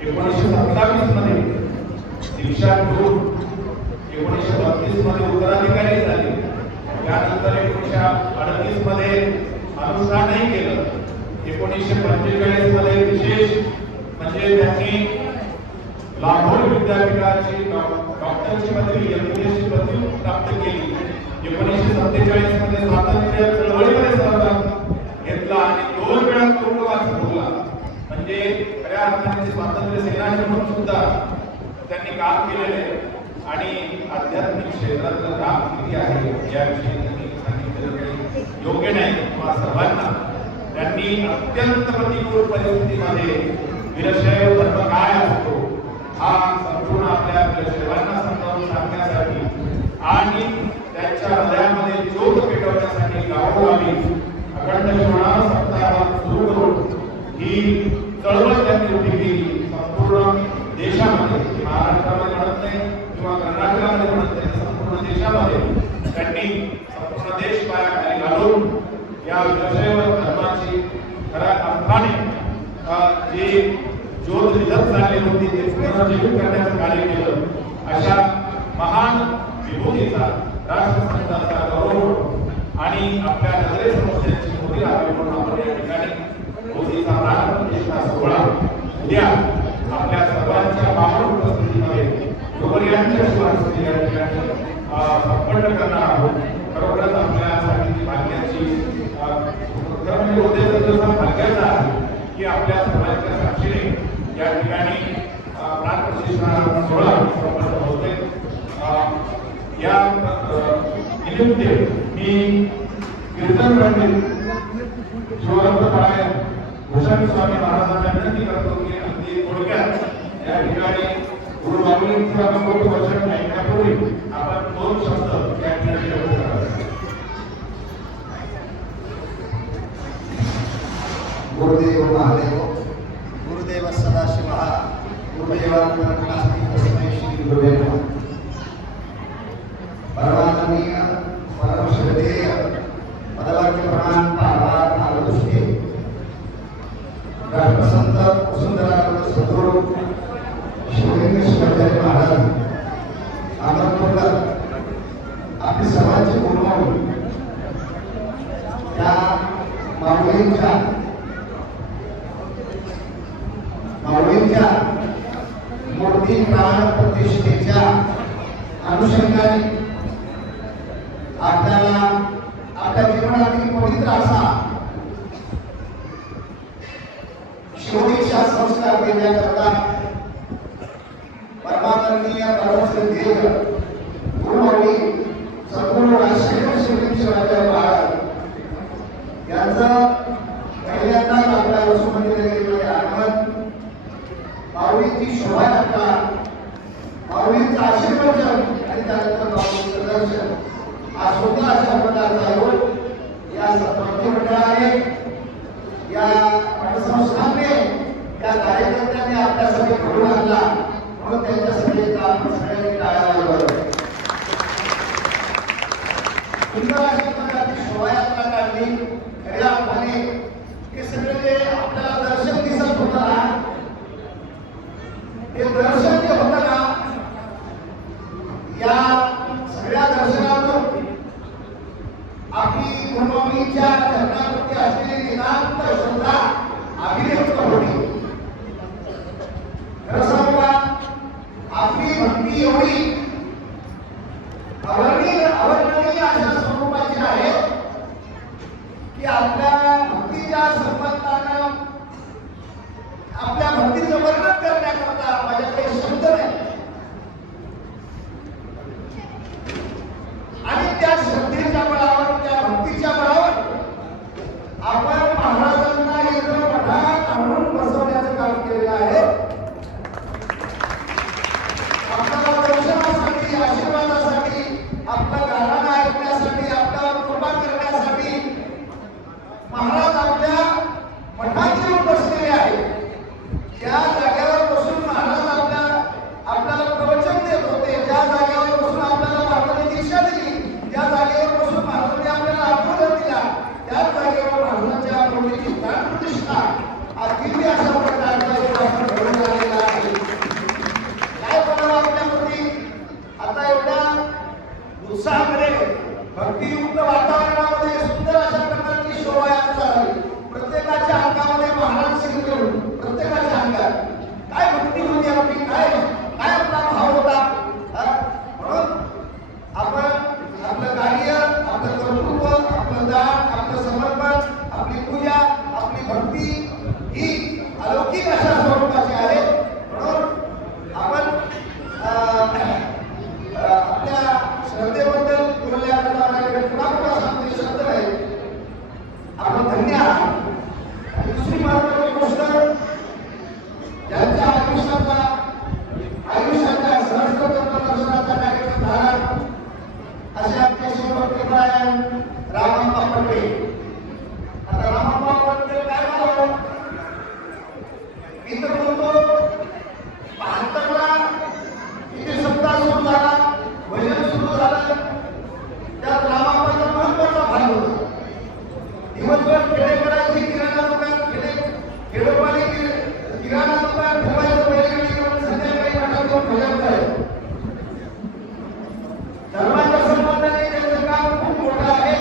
1927 मध्ये दीक्षांत घेऊन 1932 मध्ये उत्तराधिकारी झाले. त्यानंतर 1938 मध्ये अनुष्ठानही केलं. 1945 मध्ये विशेष म्हणजे त्यांनी लाहोर विद्यापीठाची डॉक्टरची पदवी MBBS ची पदवी प्राप्त केली. 1947 मध्ये स्वातंत्र्य चळवळीमध्ये सहभाग घेतला आणि 2 वेळा तुरुंगवास भोगला. म्हणजे खऱ्या अर्थाने स्वातंत्र्य सेनानी म्हणून सुद्धा त्यांनी काम केलेले आणि आध्यात्मिक क्षेत्रातलं काम किती आहे याविषयी त्यांनी सांगितलेलं काही योग्य नाही किंवा सर्वांना त्यांनी अत्यंत प्रतिकूल परिस्थितीमध्ये वीरशैव धर्म काय असतो हा संपूर्ण आपल्या वीरशैवांना समजावून सांगण्यासाठी आणि त्यांच्या हृदयामध्ये ज्योत पेटवण्यासाठी गावोगावी अखंड श्रवण सप्ताह सुरू करून ही चळवळ त्यांनी उभी केली. संपूर्ण देशामध्ये, महाराष्ट्रामध्ये म्हणत नाही किंवा कर्नाटकामध्ये म्हणत नाही, संपूर्ण देशामध्ये त्यांनी संपूर्ण देश पायाखाली घालून या वीरशैव धर्माची खऱ्या अर्थाने जी ज्योत विझत झाली होती ते पुनर्जीवित करण्याचं कार्य केलं. अशा महान विभूतीचा राष्ट्रसंताचा गौरव आणि आपल्या नजरेसमोर त्यांची मोठी राहावी म्हणून आपण या ठिकाणी मोदीचा प्राणप्रतिष्ठा सोहळा उद्या आपल्या सर्वांच्या महान उपस्थितीमध्ये गोवर्यांच्या शिवासाठी या ठिकाणी संपन्न करणार आहोत. खरोखरच आपल्यासाठी भाग्याची खरं म्हणजे उद्याचा दिवस हा भाग्याचा आहे की आपल्या सर्वांच्या साक्षीने या ठिकाणी प्राणप्रतिष्ठा सोहळा संपन्न होते. या निमित्त मी कीर्तन पंडित शिवरत्न काळे भूषण स्वामी महाराजांना विनंती करतो की अगदी थोडक्यात या ठिकाणी गुरु माऊलींचं आपण मोठं वचन ऐकण्यापूर्वी आपण 2 शब्द या ठिकाणी व्यक्त करावे. गुरुदेव महादेव गुरुदेव सदाशिव गुरुदेवात्मनास्ति तस्मै श्री गुरुवे नमः. परमात्मीय परम श्रद्धेय पदवाक्य प्रमाण पावन आलोचने राष्ट्रसंत वसुंधरानंद सद्गुरु शिवलिंग शिवाचार्य महाराज अमरपूरकर आपली सर्वांची गुरुमाऊली त्या माऊलींच्या मूर्ती प्राण प्रतिष्ठेच्या अनुषंगाने आपल्याला आपल्या जीवनातील पवित्र असा शिवदीक्षा संस्कार देण्याकरता परमानंदीय परमश्रद्धेय गुरुमाऊली सद्गुरु राजशेखर शिवलिंग शिवाचार्य महाराज यांचं पहिल्यांदाच आपल्या वसुमतीला गेलेले आगमन, माऊलींची शोभायात्रा, माऊलींचं आशीर्वचन आणि त्यानंतर माऊलींचं दर्शन हा सुद्धा अशा प्रकारचा आयोग या सत्प्रती मंडळाने या संस्थांनी या कार्यकर्त्यांनी आपल्यासाठी घडून आणला म्हणून त्यांच्यासाठी आपण सगळ्यांनी टाळ्या वाजवाव्या. सुंदर अशा प्रकारची शोभायात्रा काढली. खऱ्या अर्थाने हे सगळे जे आपल्याला दर्शन दिसत होतं ना, हे दर्शन जे होतं ना, या सगळ्या दर्शनातून आपली गुरुमाऊलींच्या चरणावरती असलेली नितांत श्रद्धा अभिव्यक्त होती. खरं सांगू का, आपली भक्ती एवढी अवर्णनीय अशा स्वरूपाची आहे अलौकिक अशा स्वरूपाचे आहे. म्हणून आपण आपल्या श्रद्धेबद्दल बोलण्याकरता माझ्याकडे पुन्हा सांगते शब्द नाही. आपण धन्य आहात. आणि दुसरी महत्वाची गोष्ट, ज्यांच्या आयुष्याच्या सहस्त्रचंद्र दर्शनाचा कार्यक्रम झाला असे आमचे शिवभक्तपरायण रामप्पा पटले. आता रामप्पा पटले काय म्हणावं, मी तर म्हणतो 72ला इथे सप्ताह सुरू झाला, भजन सुरू झालं, त्यात रामप्पाचा महत्वाचा भाग होता. दिवसभर खेडेकरांची किराणा दुकान, खेडोपाडी किराणा दुकान ठेवायचं, पहिले संध्याकाळी नाटक भजन करायचं. धर्माच्या संबंधाने त्यांचं काम खूप मोठं आहे.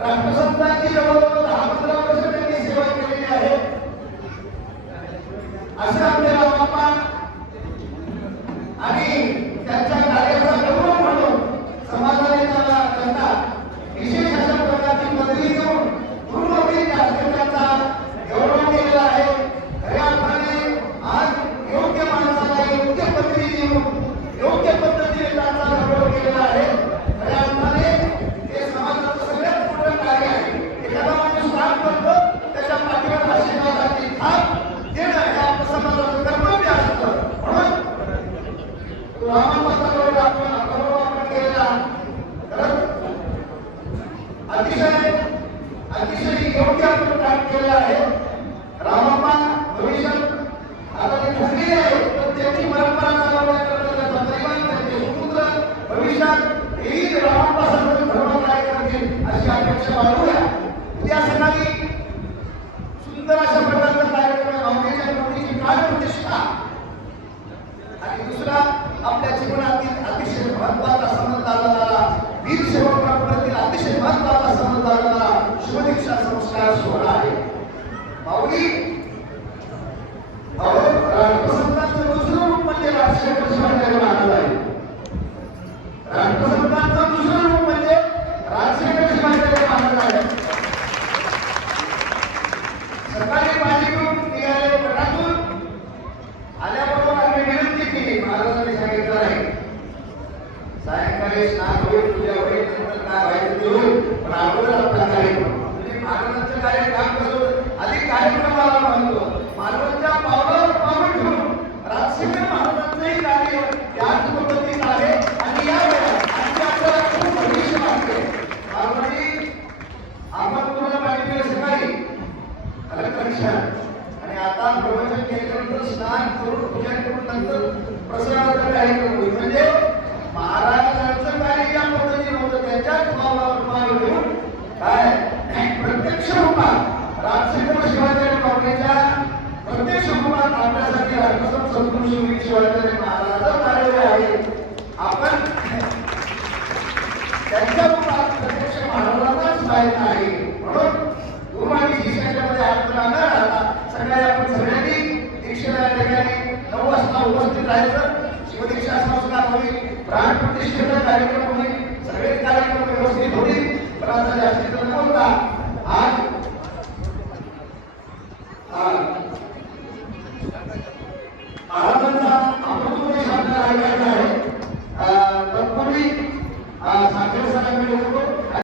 राष्ट्रसंतांची जवळजवळ 10-15 वर्ष त्यांनी सेवा केलेली आहे. असे आपले रामप्पा आणि त्यांच्या कार्याचा गौरव म्हणून समाजाने त्यांना विशेष अशा प्रकारची पदवी देऊन पूर्णपणे त्यांचा गौरव केलेला आहे. खऱ्या अर्थाने आज योग्य माणसाला योग्य पदवी देऊन योग्य पद्धतीने त्यांचा गौरव केलेला आहे. खऱ्या अर्थाने हे समाजाचं सगळ्यात मोठं कार्य आहे. एखादा माणूस काम करतो, त्याच्या पाठीवर आशीर्वादाची थाप देणं हे आपल्या समाजाचं कर्तव्य असतं. म्हणून रामप्पाचा गौरव आपण केलेला खरंच अतिशय योग्य आपण काम केलेलं आहे. रामप्पा भविष्यात आता ते ठरलेले आहे, तर त्याची परंपरा चालवण्याकरता त्याचा परिवार, त्याचे सुपुत्र भविष्यात हेही रामप्पासारखं धर्म काय करतील अशी अपेक्षा बाळगूया. उद्या सकाळी सुंदर अशा प्रकारचा कार्यक्रम, भावनेच्या मूर्तीची प्राणप्रतिष्ठा आणि दुसरा आपल्या जीवनातील अतिशय महत्वाचा समजला जाणारा वीर सेवा परंपरेतील अतिशय महत्वाचा समजला जाणारा शिवदीक्षा संस्कार सोहळा आहे. माऊली राष्ट्रसंतांचं दुसरं रूप म्हणजे राजशेखर शिवाजी महाराज आहे. राष्ट्रसंतांचं दुसरं रूप म्हणजे राजशेखर शिवाजी महाराज आहे. सकाळी पाणी घेऊन निघाले पटातून आल्याबरोबर आम्ही विनंती केली, महाराजांनी सांगितलं आहे सायंकाळी स्नान होईल, पूजा होईल, नंतर काय व्हायचं ते होईल, पण अगोदर आपला कार्यक्रम म्हणजे महाराजांचं कार्यक्रम कसं आधी कार्यक्रमाला म्हणतो. महाराजांच्या पावलावर पाऊल ठेवून राजशेखर महाराजांचंही कार्य याच पद्धतीत आहे. आणि या वेळेला आणखी आपल्याला खूप भविष्य वाटते. महाराजांनी आपण तुम्हाला पाहिजे सकाळी अलंकरण आणि आता प्रवचन केल्यानंतर स्नान करून पूजा करून नंतर प्रसादाचा कार्यक्रम होईल. म्हणजे महाराजांचं कार्य या पद्धतीने होतं. त्याच्याच पावलावर पाऊल ठेवून काय प्रत्यक्ष रूपात राजशेखर शिवाजी महाराजांच्या प्रत्यक्ष रूपात आपल्यासाठी राष्ट्रसंत सद्गुरू श्री शिवाजी महाराजांचं कार्य आहे. आपण त्यांच्या रूपात प्रत्यक्ष महाराजांनाच माहित आहे. म्हणून गुरु आणि शिष्याच्या मध्ये अडथळा न राहता सगळ्यांनी दीक्षेला ठिकाणी 9 वाजता उपस्थित राहायचं. शिवदीक्षा संस्कार होईल, प्राण प्रतिष्ठेचा कार्यक्रम होईल, सगळे कार्यक्रम व्यवस्थित होतील. पण आता जास्तीत बोलता